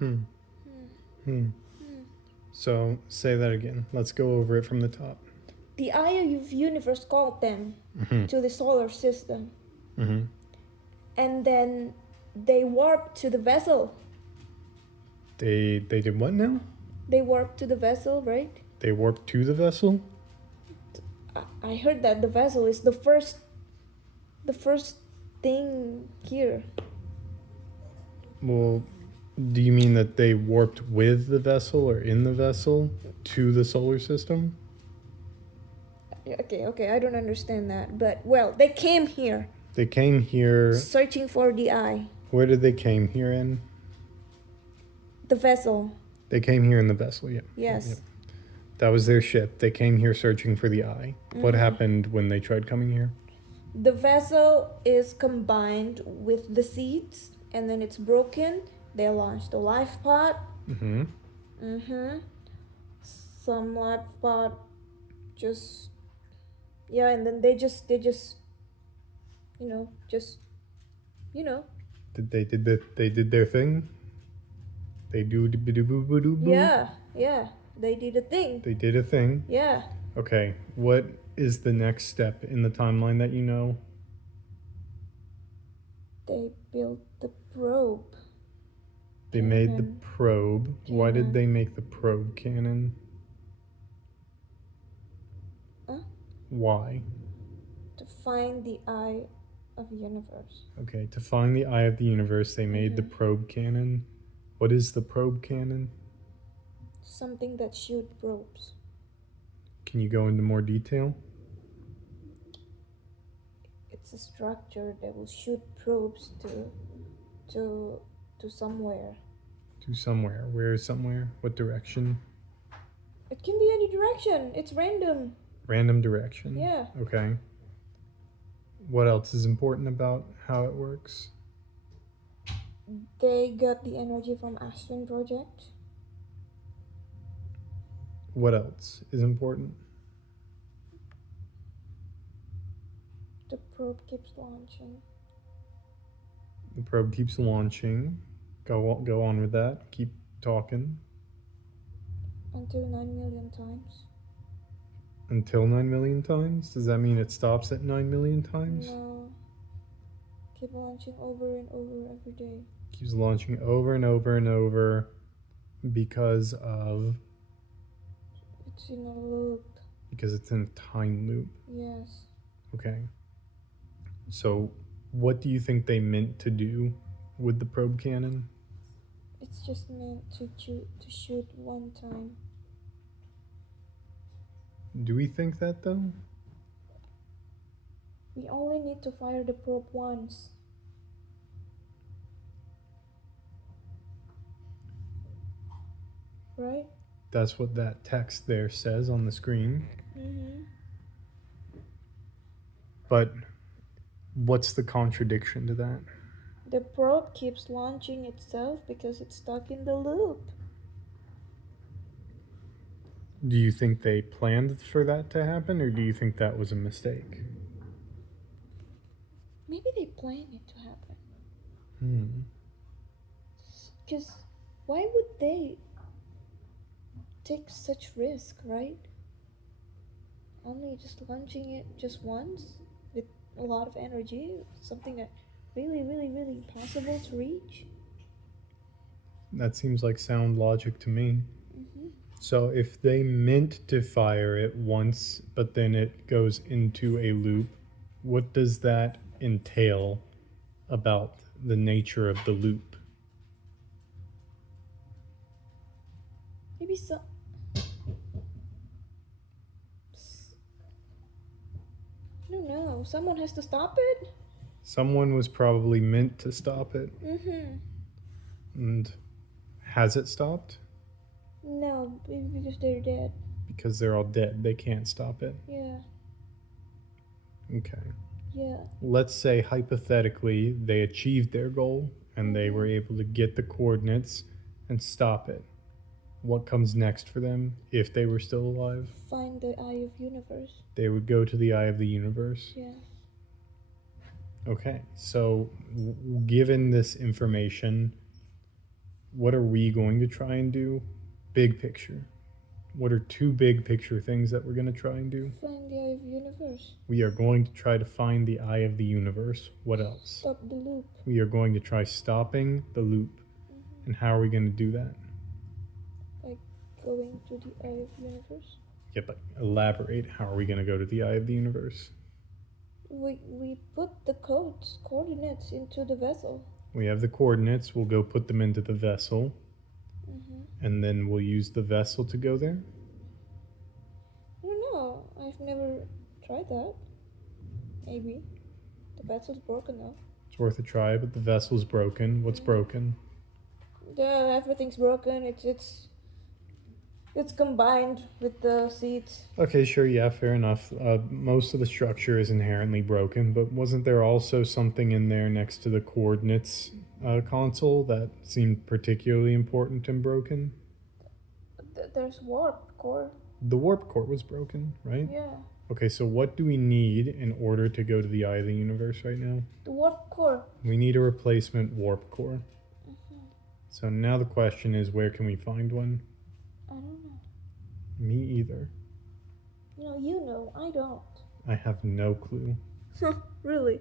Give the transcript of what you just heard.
Hmm. Hmm. So say that again. Let's go over it from the top. The eye of universe called them Mm-hmm. to the solar system. Mm-hmm. And then they warped to the vessel. They did what now? They warped to the vessel, right? They warped to the vessel? I heard that the vessel is the first thing here. Well, do you mean that they warped with the vessel or in the vessel to the solar system? Okay, I don't understand that. But, well, they came here They came here. searching for the eye. Where did they came here in? The vessel. They came here in the vessel, yeah. Yes. Yep. That was their ship. They came here searching for the eye. What Mhm. happened when they tried coming here? The vessel is combined with the seeds, and then it's broken. They launched a life pod. Mm-hmm. Some life pod just, yeah, and then they just you know just you know They did their thing. They do boo boo boo boo. yeah, they did a thing. They did a thing. Yeah, Okay. What is the next step in the timeline that you know? they built the probe. They made the Cannon. probe. Why did Cannon. they make the probe cannon? Huh? Why? To find the eye of the universe. Okay, to find the eye of the universe, they made the Mhm. probe cannon. What is the probe cannon? Something that shoot probes. Can you go into more detail? It's a structure that will shoot probes to somewhere. To somewhere. Where is somewhere? What direction? It can be any direction. It's random. Random direction. Yeah. Okay. What else is important about how it works? They got the energy from Ashwin project. What else is important? The probe keeps launching. The probe keeps launching. Go on with that. Keep talking. Until 9 million times. Until 9 million times? Does that mean it stops at 9 million times? No. Keep launching over and over every day. Keeps launching over and over and over because of. It's in a loop. Because it's in a time loop. Yes. Okay. So, what do you think they meant to do with the probe cannon? It's just meant to shoot one time. Do we think that though? We only need to fire the probe once. Right? That's what that text there says on the screen. Mm-hmm. But what's the contradiction to that? The probe keeps launching itself because it's stuck in the loop. Do you think they planned for that to happen, or do you think that was a mistake? Maybe they planned it to happen. Hmm. Because why would they take such risk, right? Only just launching it just once with a lot of energy, something that really impossible to reach. That seems like sound logic to me. Mm-hmm. So if they meant to fire it once, but then it goes into a loop, what does that entail about the nature of the loop? Maybe so. I don't know. Someone has to stop it. Someone was probably meant to stop it. Mm-hmm. And has it stopped? No, because they're dead. Because they're all dead. They can't stop it. Yeah. Okay. Yeah. Let's say hypothetically they achieved their goal and they were able to get the coordinates and stop it. What comes next for them if they were still alive? Find the eye of universe. They would go to the eye of the universe. Yeah. Okay, so given this information, what are we going to try and do? Big picture. What are two big picture things that we're going to try and do? Find the eye of universe. We are going to try to find the eye of the universe. What else? Stop the loop. We are going to try stopping the loop. And how are we going to do that? Like going to the eye of universe. Yeah, but elaborate. How are we going to go to the eye of the universe? We put the coordinates into the vessel. We have the coordinates. We'll go put them into the vessel. And then we'll use the vessel to go there? I don't know. I've never tried that. Maybe. The vessel's broken now. It's worth a try, but the vessel's broken. What's broken? Everything's broken. It's combined with the seats. Okay, sure, yeah, fair enough. Most of the structure is inherently broken, but wasn't there also something in there next to the coordinates console that seemed particularly important and broken? There's warp core. The warp core was broken, right? Yeah. Okay, so what do we need in order to go to the eye of the universe right now? The warp core. We need a replacement warp core. So now the question is, where can we find one? I don't know. Me either. You know, I don't. I have no clue. Really?